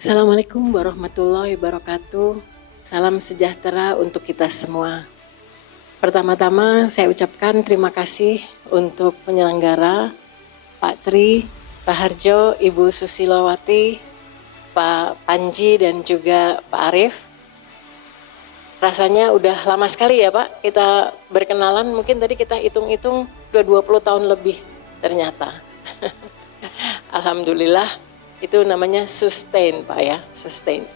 Assalamualaikum warahmatullahi wabarakatuh. Salam sejahtera untuk kita semua. Pertama-tama saya ucapkan terima kasih untuk penyelenggara, Pak Tri, Pak Harjo, Ibu Susilowati, Pak Panji, dan juga Pak Arief. Rasanya udah lama sekali ya Pak, kita berkenalan, mungkin tadi kita hitung-hitung udah 20 tahun lebih ternyata. Alhamdulillah, itu namanya sustain Pak ya, sustain.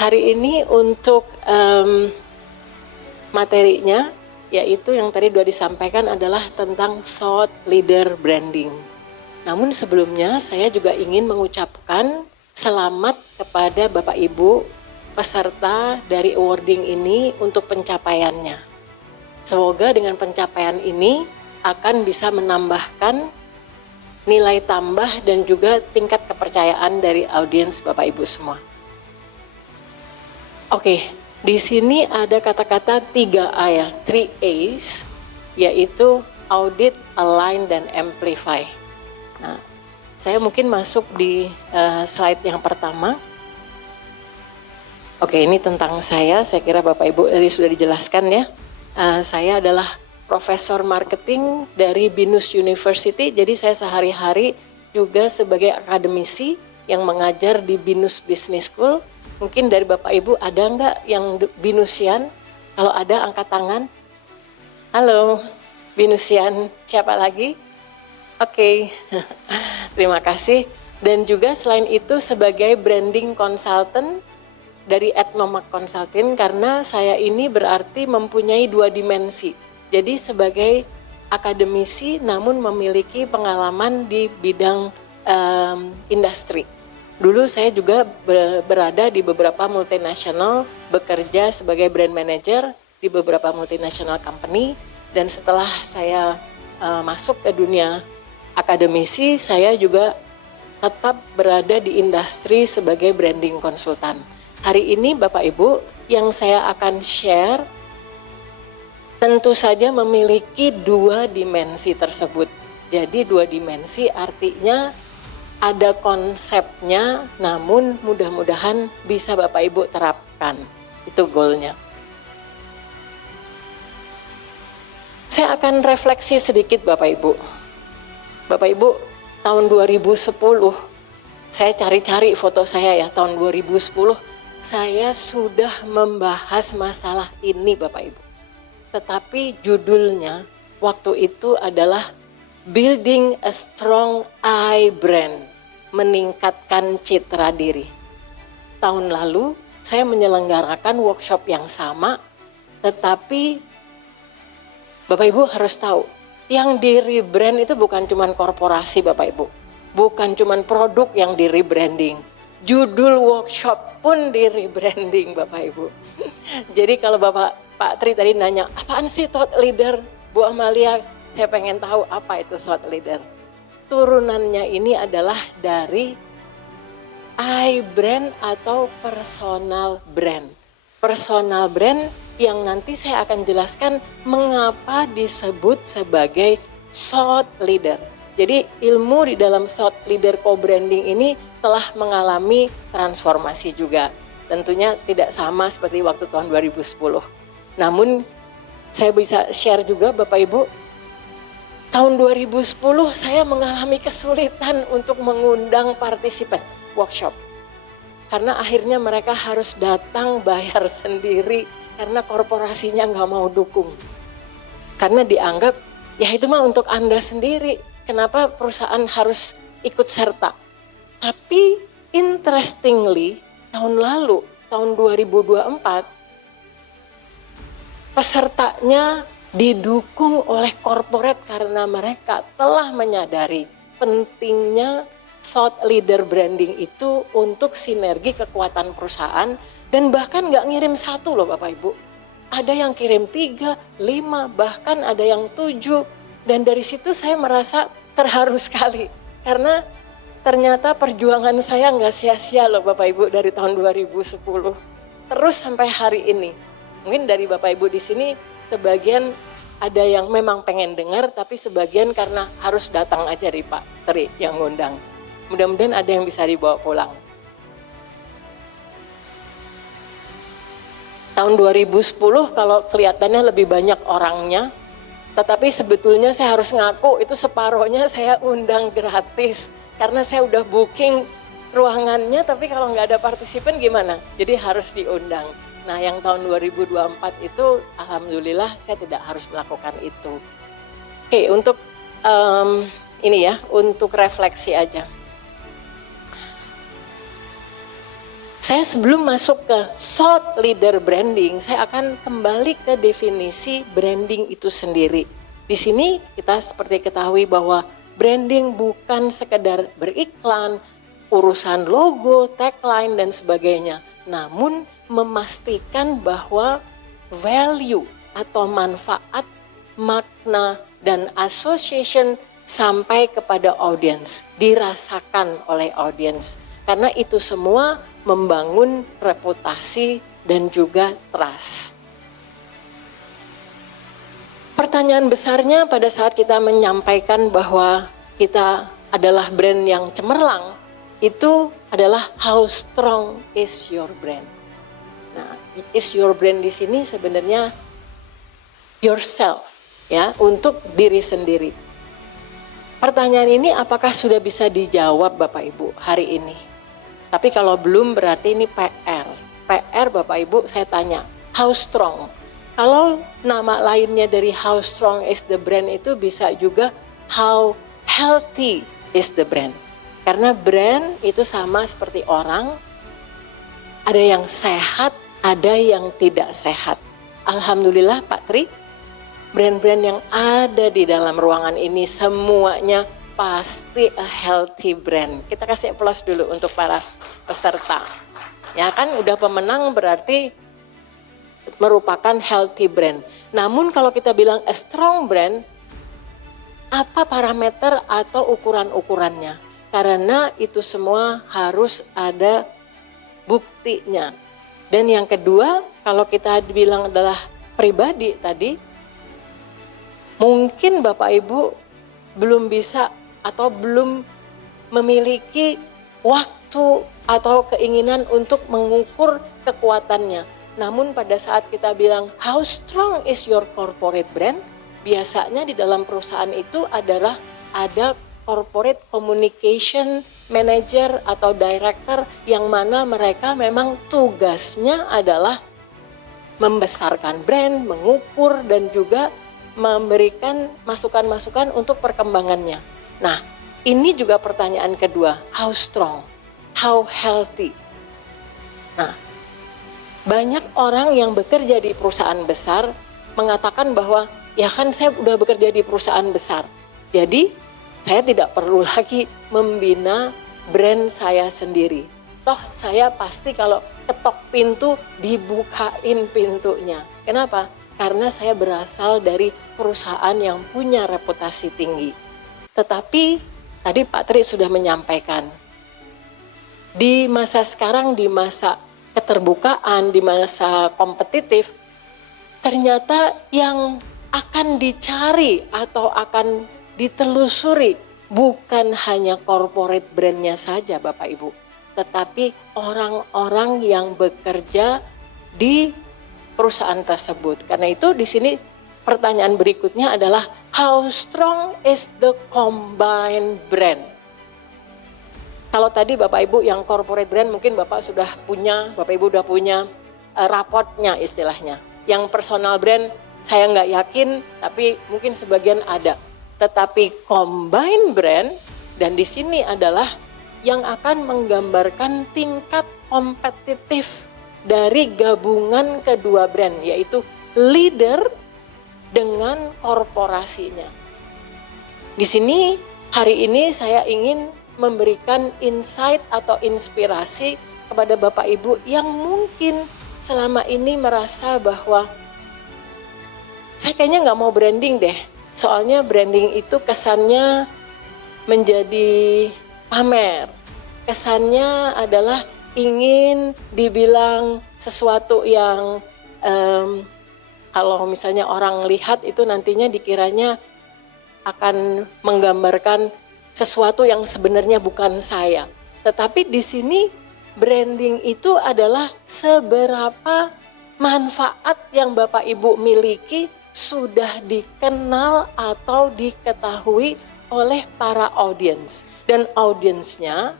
Hari ini untuk materinya, yaitu yang tadi sudah disampaikan adalah tentang thought leader branding. Namun sebelumnya saya juga ingin mengucapkan selamat kepada Bapak Ibu peserta dari awarding ini untuk pencapaiannya. Semoga dengan pencapaian ini akan bisa menambahkan nilai tambah dan juga tingkat kepercayaan dari audiens Bapak Ibu semua. Oke, di sini ada kata-kata 3A ya, 3A's, yaitu audit, align, dan amplify. Nah, saya mungkin masuk di slide yang pertama. Oke, ini tentang saya kira Bapak Ibu sudah dijelaskan ya. Saya adalah Profesor Marketing dari BINUS University, jadi saya sehari-hari juga sebagai akademisi yang mengajar di BINUS Business School. Mungkin dari Bapak Ibu ada nggak yang BINUSian? Kalau ada angkat tangan. Halo, BINUSian, siapa lagi? Oke, terima kasih. Dan juga selain itu sebagai branding consultant dari Etnomark Consulting, karena saya ini berarti mempunyai 2 dimensi. Jadi sebagai akademisi namun memiliki pengalaman di bidang industri. Dulu saya juga berada di beberapa multinasional, bekerja sebagai brand manager di beberapa multinational company, dan setelah saya masuk ke dunia akademisi, saya juga tetap berada di industri sebagai branding konsultan. Hari ini Bapak Ibu yang saya akan share tentu saja memiliki 2 dimensi tersebut. Jadi 2 dimensi artinya ada konsepnya, namun mudah-mudahan bisa Bapak Ibu terapkan. Itu goalnya. Saya akan refleksi sedikit Bapak Ibu. Bapak Ibu, tahun 2010, saya cari-cari foto saya ya, tahun 2010, saya sudah membahas masalah ini Bapak Ibu. Tetapi judulnya waktu itu adalah Building a Strong I Brand, meningkatkan citra diri. Tahun lalu saya menyelenggarakan workshop yang sama, tetapi Bapak Ibu harus tahu, yang di rebrand itu bukan cuma korporasi Bapak Ibu, bukan cuma produk yang di rebranding, judul workshop pun di rebranding Bapak Ibu. Jadi kalau Pak Tri tadi nanya, apaan sih thought leader? Bu Amalia, saya pengen tahu apa itu thought leader. Turunannya ini adalah dari I brand atau personal brand. Personal brand yang nanti saya akan jelaskan mengapa disebut sebagai thought leader. Jadi ilmu di dalam thought leader co-branding ini telah mengalami transformasi juga. Tentunya tidak sama seperti waktu tahun 2010. Namun saya bisa share juga Bapak Ibu, tahun 2010 saya mengalami kesulitan untuk mengundang partisipan workshop. Karena akhirnya mereka harus datang bayar sendiri karena korporasinya nggak mau dukung. Karena dianggap, ya itu mah untuk Anda sendiri, kenapa perusahaan harus ikut serta. Tapi interestingly, tahun lalu, tahun 2024, pesertanya didukung oleh korporat karena mereka telah menyadari pentingnya thought leader branding itu untuk sinergi kekuatan perusahaan, dan bahkan nggak ngirim 1 loh Bapak Ibu. Ada yang kirim 3, 5, bahkan ada yang 7, dan dari situ saya merasa terharu sekali karena ternyata perjuangan saya nggak sia-sia loh Bapak Ibu dari tahun 2010 terus sampai hari ini. Mungkin dari Bapak Ibu di sini sebagian ada yang memang pengen dengar, tapi sebagian karena harus datang aja di Pak Tri yang ngundang. Mudah-mudahan ada yang bisa dibawa pulang. Tahun 2010 kalau kelihatannya lebih banyak orangnya, tetapi sebetulnya saya harus ngaku itu separohnya saya undang gratis. Karena saya udah booking ruangannya, tapi kalau nggak ada partisipan gimana? Jadi harus diundang. Nah yang tahun 2024 itu alhamdulillah saya tidak harus melakukan itu. Oke, untuk ini ya, untuk refleksi aja. Saya sebelum masuk ke thought leader branding, saya akan kembali ke definisi branding itu sendiri. Di sini kita seperti ketahui bahwa branding bukan sekedar beriklan, urusan logo, tagline dan sebagainya. Namun memastikan bahwa value atau manfaat, makna dan association sampai kepada audiens, dirasakan oleh audiens. Karena itu semua membangun reputasi dan juga trust. Pertanyaan besarnya pada saat kita menyampaikan bahwa kita adalah brand yang cemerlang, itu adalah how strong is your brand. Nah, is your brand di sini sebenarnya yourself, ya, untuk diri sendiri. Pertanyaan ini apakah sudah bisa dijawab Bapak Ibu hari ini? Tapi kalau belum berarti ini PR. PR Bapak Ibu saya tanya, how strong? Kalau nama lainnya dari how strong is the brand itu bisa juga how healthy is the brand. Karena brand itu sama seperti orang, ada yang sehat, ada yang tidak sehat. Alhamdulillah Pak Tri, brand-brand yang ada di dalam ruangan ini semuanya pasti a healthy brand. Kita kasih aplaus dulu untuk para peserta. Ya kan udah pemenang berarti merupakan healthy brand. Namun kalau kita bilang a strong brand, apa parameter atau ukuran-ukurannya? Karena itu semua harus ada buktinya. Dan yang kedua, kalau kita bilang adalah pribadi tadi, mungkin Bapak Ibu belum bisa atau belum memiliki waktu atau keinginan untuk mengukur kekuatannya. Namun pada saat kita bilang how strong is your corporate brand, biasanya di dalam perusahaan itu adalah ada corporate communication manager atau director yang mana mereka memang tugasnya adalah membesarkan brand, mengukur dan juga memberikan masukan-masukan untuk perkembangannya. Nah, ini juga pertanyaan kedua, how strong, how healthy. Nah, banyak orang yang bekerja di perusahaan besar mengatakan bahwa ya kan saya udah bekerja di perusahaan besar, jadi saya tidak perlu lagi membina brand saya sendiri. Toh saya pasti kalau ketok pintu dibukain pintunya. Kenapa? Karena saya berasal dari perusahaan yang punya reputasi tinggi. Tetapi tadi Pak Tri sudah menyampaikan, di masa sekarang, di masa keterbukaan, di masa kompetitif, ternyata yang akan dicari atau akan ditelusuri bukan hanya corporate brandnya saja Bapak Ibu, tetapi orang-orang yang bekerja di perusahaan tersebut. Karena itu di sini pertanyaan berikutnya adalah how strong is the combined brand? Kalau tadi Bapak Ibu yang corporate brand mungkin Bapak sudah punya, Bapak Ibu sudah punya rapotnya istilahnya. Yang personal brand saya nggak yakin, tapi mungkin sebagian ada. Tetapi combined brand, dan di sini adalah yang akan menggambarkan tingkat kompetitif dari gabungan kedua brand, yaitu leader dengan korporasinya. Di sini hari ini saya ingin memberikan insight atau inspirasi kepada Bapak Ibu yang mungkin selama ini merasa bahwa saya kayaknya nggak mau branding deh, soalnya branding itu kesannya menjadi pamer, kesannya adalah ingin dibilang sesuatu yang kalau misalnya orang lihat itu nantinya dikiranya akan menggambarkan sesuatu yang sebenarnya bukan saya. Tetapi di sini branding itu adalah seberapa manfaat yang Bapak Ibu miliki sudah dikenal atau diketahui oleh para audiens. Dan audiensnya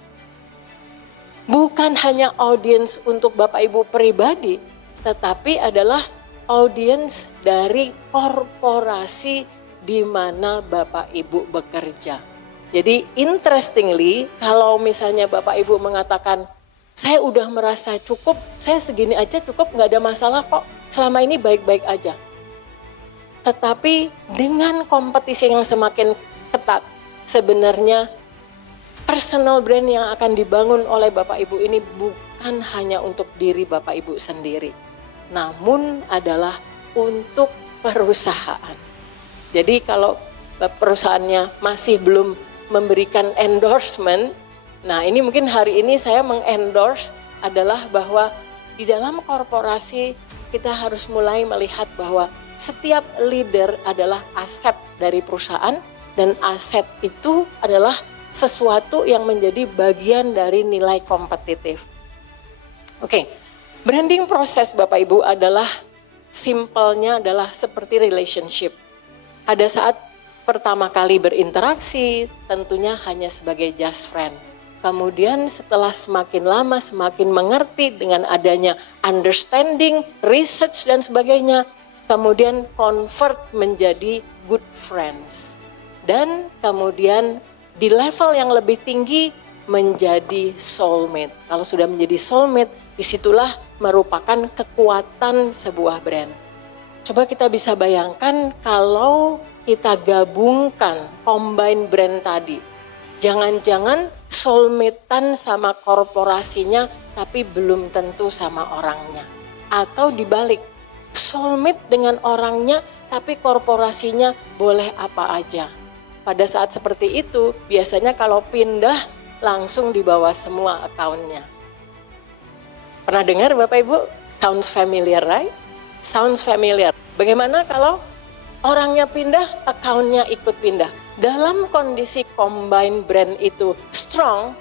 bukan hanya audiens untuk Bapak Ibu pribadi, tetapi adalah audiens dari korporasi di mana Bapak Ibu bekerja. Jadi interestingly, kalau misalnya Bapak Ibu mengatakan, saya udah merasa cukup, saya segini aja cukup, nggak ada masalah kok, selama ini baik-baik aja. Tetapi dengan kompetisi yang semakin ketat, sebenarnya personal brand yang akan dibangun oleh Bapak Ibu ini bukan hanya untuk diri Bapak Ibu sendiri, namun adalah untuk perusahaan. Jadi kalau perusahaannya masih belum memberikan endorsement, nah ini mungkin hari ini saya mengendorse adalah bahwa di dalam korporasi kita harus mulai melihat bahwa setiap leader adalah aset dari perusahaan, dan aset itu adalah sesuatu yang menjadi bagian dari nilai kompetitif. Oke, branding proses Bapak Ibu adalah simpelnya adalah seperti relationship. Ada saat pertama kali berinteraksi tentunya hanya sebagai just friend. Kemudian setelah semakin lama semakin mengerti dengan adanya understanding, research dan sebagainya, kemudian convert menjadi good friends. Dan kemudian di level yang lebih tinggi menjadi soulmate. Kalau sudah menjadi soulmate, disitulah merupakan kekuatan sebuah brand. Coba kita bisa bayangkan kalau kita gabungkan combine brand tadi. Jangan-jangan soulmate-an sama korporasinya tapi belum tentu sama orangnya. Atau dibalik, soulmate dengan orangnya tapi korporasinya boleh apa aja. Pada saat seperti itu, biasanya kalau pindah langsung dibawa semua akunnya. Pernah dengar Bapak Ibu? Sounds familiar, right? Sounds familiar. Bagaimana kalau orangnya pindah, akunnya ikut pindah? Dalam kondisi combine brand itu strong,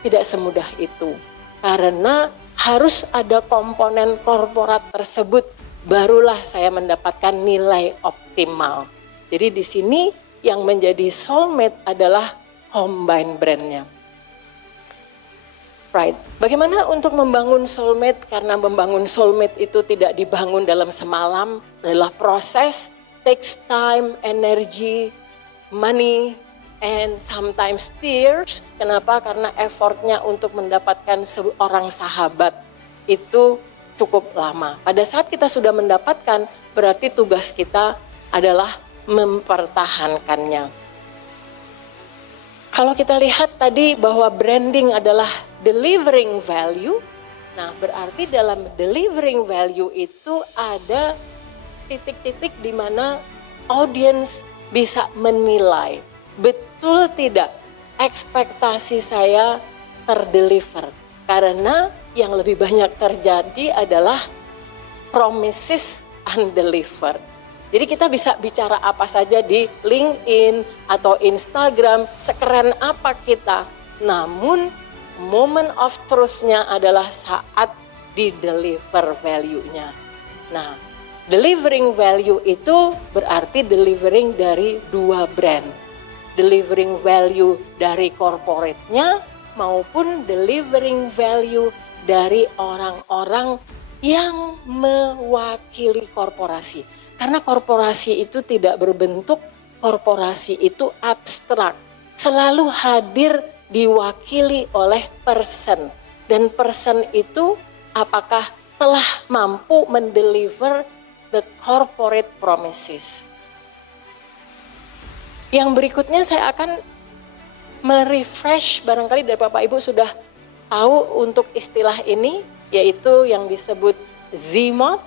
tidak semudah itu. Karena harus ada komponen korporat tersebut, barulah saya mendapatkan nilai optimal. Jadi di sini yang menjadi soulmate adalah combine brandnya. Right. Bagaimana untuk membangun soulmate? Karena membangun soulmate itu tidak dibangun dalam semalam, adalah proses, takes time, energy, money, and sometimes tears. Kenapa? Karena effortnya untuk mendapatkan seorang sahabat itu cukup lama. Pada saat kita sudah mendapatkan, berarti tugas kita adalah mempertahankannya. Kalau kita lihat tadi bahwa branding adalah delivering value, nah berarti dalam delivering value itu ada titik-titik di mana audience bisa menilai, betul tidak ekspektasi saya terdeliver. Karena yang lebih banyak terjadi adalah promises undelivered. Jadi kita bisa bicara apa saja di LinkedIn atau Instagram, sekeren apa kita. Namun moment of truth-nya adalah saat di deliver value-nya. Nah, delivering value itu berarti delivering dari dua brand. Delivering value dari corporate-nya maupun delivering value dari orang-orang yang mewakili korporasi. Karena korporasi itu tidak berbentuk, korporasi itu abstrak. Selalu hadir diwakili oleh person. Dan person itu apakah telah mampu mendeliver the corporate promises. Yang berikutnya saya akan merefresh, barangkali dari Bapak Ibu sudah tahu untuk istilah ini, yaitu yang disebut ZMOT,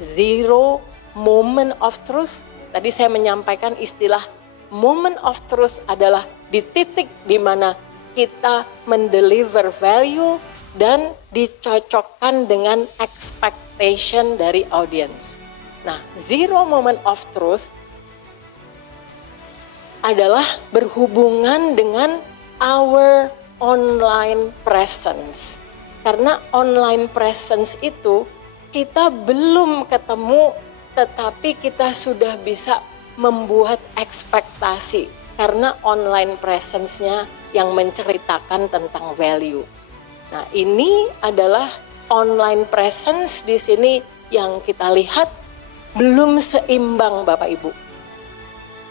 Zero Moment of Truth. Tadi saya menyampaikan istilah moment of truth adalah di titik di mana kita mendeliver value dan dicocokkan dengan expectation dari audience. Nah, zero moment of truth adalah berhubungan dengan our online presence. Karena online presence itu kita belum ketemu, tetapi kita sudah bisa membuat ekspektasi karena online presence-nya yang menceritakan tentang value. Nah, ini adalah online presence di sini yang kita lihat belum seimbang Bapak Ibu.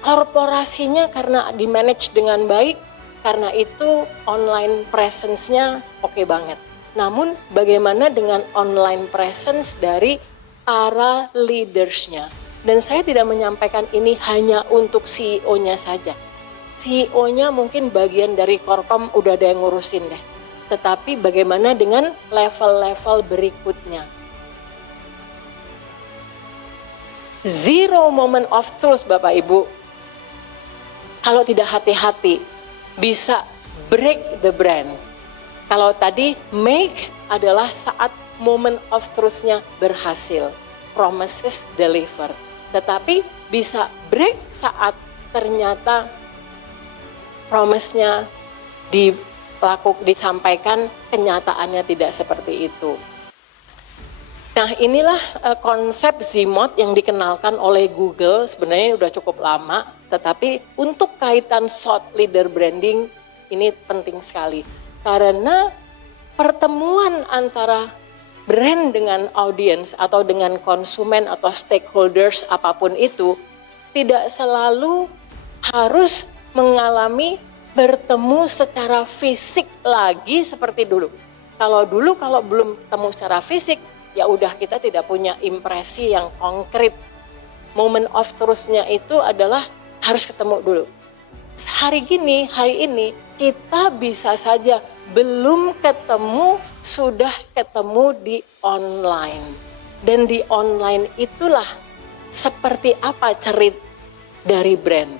Korporasinya karena di-manage dengan baik, karena itu online presence-nya oke banget. Namun bagaimana dengan online presence dari para leaders-nya? Dan saya tidak menyampaikan ini hanya untuk CEO-nya saja. CEO-nya mungkin bagian dari Korkom udah ada yang ngurusin deh. Tetapi bagaimana dengan level-level berikutnya? Zero moment of truth Bapak Ibu. Kalau tidak hati-hati, bisa break the brand. Kalau tadi make adalah saat moment of truth-nya berhasil, promises deliver. Tetapi bisa break saat ternyata promise-nya disampaikan, kenyataannya tidak seperti itu. Nah, inilah konsep ZMOD yang dikenalkan oleh Google, sebenarnya sudah cukup lama, tetapi untuk kaitan thought leader branding ini penting sekali. Karena pertemuan antara brand dengan audience atau dengan konsumen atau stakeholders apapun itu, tidak selalu harus mengalami bertemu secara fisik lagi seperti dulu. Kalau belum ketemu secara fisik, ya udah kita tidak punya impresi yang konkret. Moment of truth-nya itu adalah harus ketemu dulu. Hari ini kita bisa saja belum ketemu, sudah ketemu di online. Dan di online itulah seperti apa cerita dari brand.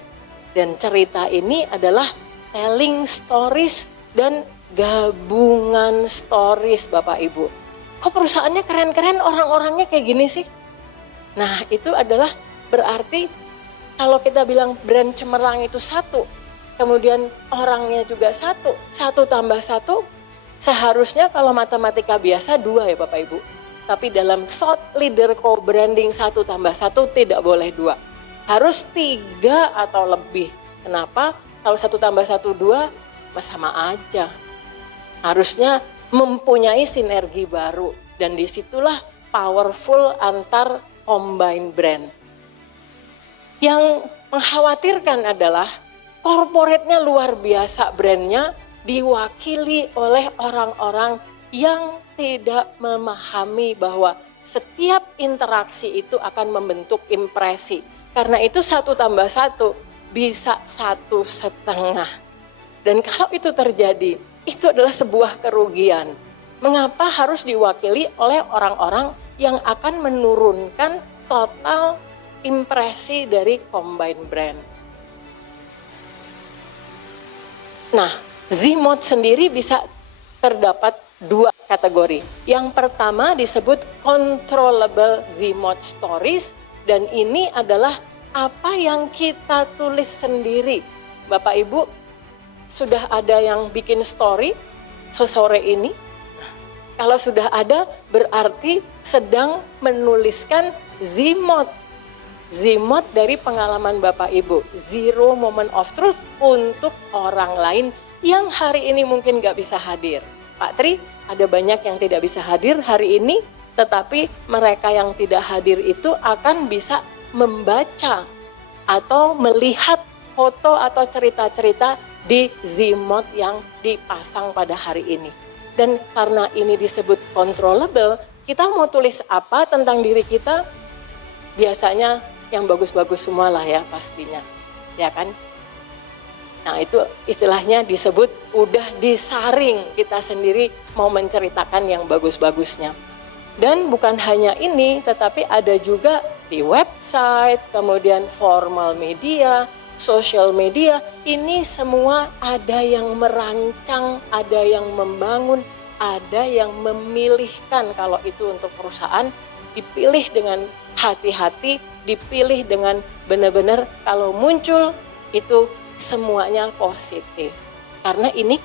Dan cerita ini adalah telling stories dan gabungan stories Bapak Ibu. Kok perusahaannya keren-keren, orang-orangnya kayak gini sih? Nah, itu adalah berarti kalau kita bilang brand cemerlang itu satu, kemudian orangnya juga satu, 1 tambah 1, seharusnya kalau matematika biasa 2 ya Bapak Ibu. Tapi dalam thought leader co-branding 1 tambah 1 tidak boleh 2. Harus 3 atau lebih. Kenapa? Kalau 1 tambah 1, 2, sama aja. Harusnya mempunyai sinergi baru, dan disitulah powerful antar combine brand. Yang mengkhawatirkan adalah corporate-nya luar biasa, brandnya diwakili oleh orang-orang yang tidak memahami bahwa setiap interaksi itu akan membentuk impresi. Karena itu 1 tambah 1 bisa 1,5. Dan kalau itu terjadi, itu adalah sebuah kerugian. Mengapa harus diwakili oleh orang-orang yang akan menurunkan total impresi dari combine brand? Nah, ZMOD sendiri bisa terdapat 2 kategori. Yang pertama disebut controllable ZMOD stories, dan ini adalah apa yang kita tulis sendiri. Bapak Ibu, sudah ada yang bikin story sore ini? Kalau sudah ada, berarti sedang menuliskan ZMOD. ZMOD dari pengalaman Bapak Ibu. Zero moment of truth untuk orang lain yang hari ini mungkin nggak bisa hadir. Pak Tri, ada banyak yang tidak bisa hadir hari ini, tetapi mereka yang tidak hadir itu akan bisa membaca atau melihat foto atau cerita-cerita di ZMOD yang dipasang pada hari ini. Dan karena ini disebut controllable, kita mau tulis apa tentang diri kita? Biasanya yang bagus-bagus semua lah ya pastinya, ya kan? Nah, itu istilahnya disebut udah disaring, kita sendiri mau menceritakan yang bagus-bagusnya. Dan bukan hanya ini, tetapi ada juga di website, kemudian formal media, social media, ini semua ada yang merancang, ada yang membangun, ada yang memilihkan. Kalau itu untuk perusahaan, dipilih dengan hati-hati, dipilih dengan benar-benar kalau muncul itu semuanya positif. Karena ini